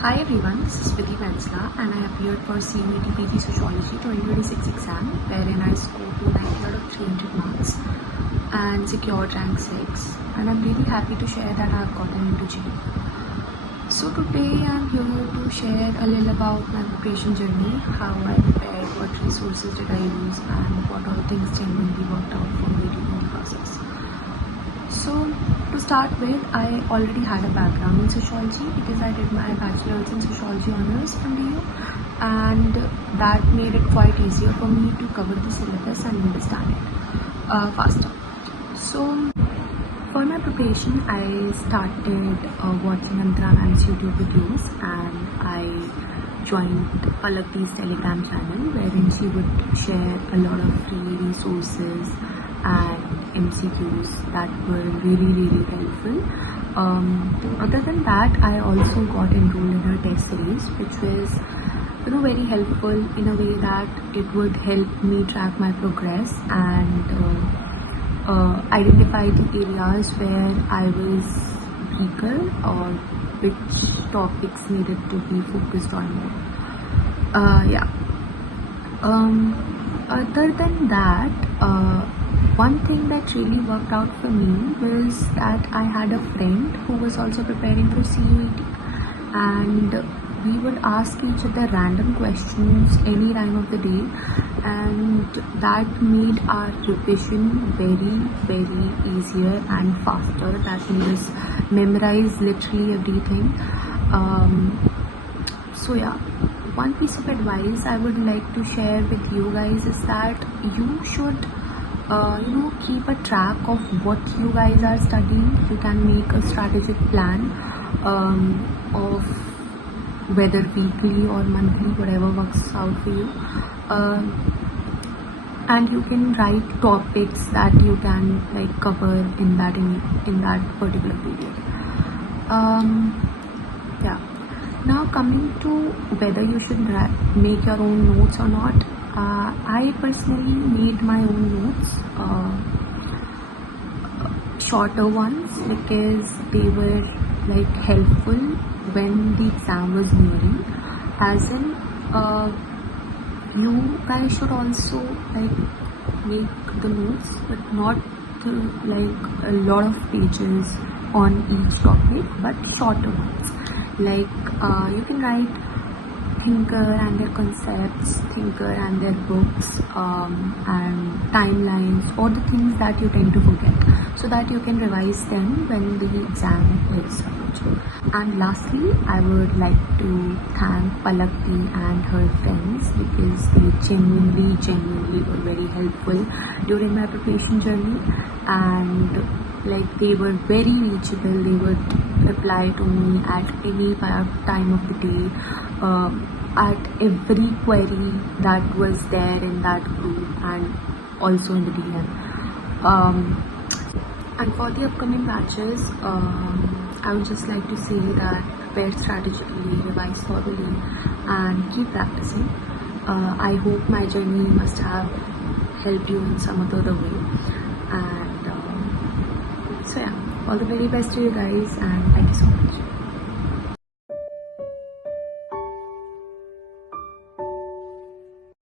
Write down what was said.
Hi everyone, this is Vidhi Mensla and I appeared for CUET PG Sociology 2026 exam wherein I scored 290 out of 300 marks and secured rank 6, and I'm really happy to share that I've gotten into JNU. So today I'm here to share a little about my preparation journey, how I prepared, what resources did I use, and what all things genuinely worked out for me during the process. So to start with, I already had a background in sociology because I did my bachelor's in sociology honors from JNU, and that made it quite easier for me to cover the syllabus and understand it faster. So for my preparation, I started watching Antara ma'am's YouTube videos, and I joined Palakti's Telegram channel wherein she would share a lot of free resources and MCQs that were really helpful. Other than that, I also got enrolled in her test series, which was very helpful in a way that it would help me track my progress and identify the areas where I was weaker or which topics needed to be focused on more. Other than that, one thing that really worked out for me was that I had a friend who was also preparing for CUET, and we would ask each other random questions any time of the day, and that made our revision very easier and faster. That made us memorize literally everything. So yeah, one piece of advice I would like to share with you guys is that you should keep a track of what you guys are studying. You can make a strategic plan of whether weekly or monthly, whatever works out for you, and you can write topics that you can cover in that particular period. Now coming to whether you should make your own notes or not, I personally made my own notes, shorter ones, because they were helpful when the exam was nearing. As in, you guys should also make the notes, but not a lot of pages on each topic, but shorter ones. You can write thinker and their concepts, thinker and their books, and timelines, or the things that you tend to forget, so that you can revise them when the exam is approaching. And lastly, I would like to thank Palakti and her friends, because they genuinely were very helpful during my preparation journey, and they were very reachable. They would reply to me at any time of the day, at every query that was there in that group, and also in the DM. And for the upcoming batches, I would just like to say that prepare strategically, revise thoroughly, and keep practicing. I hope my journey must have helped you in some other way. And so yeah, all the very best to you guys, and thank you so much.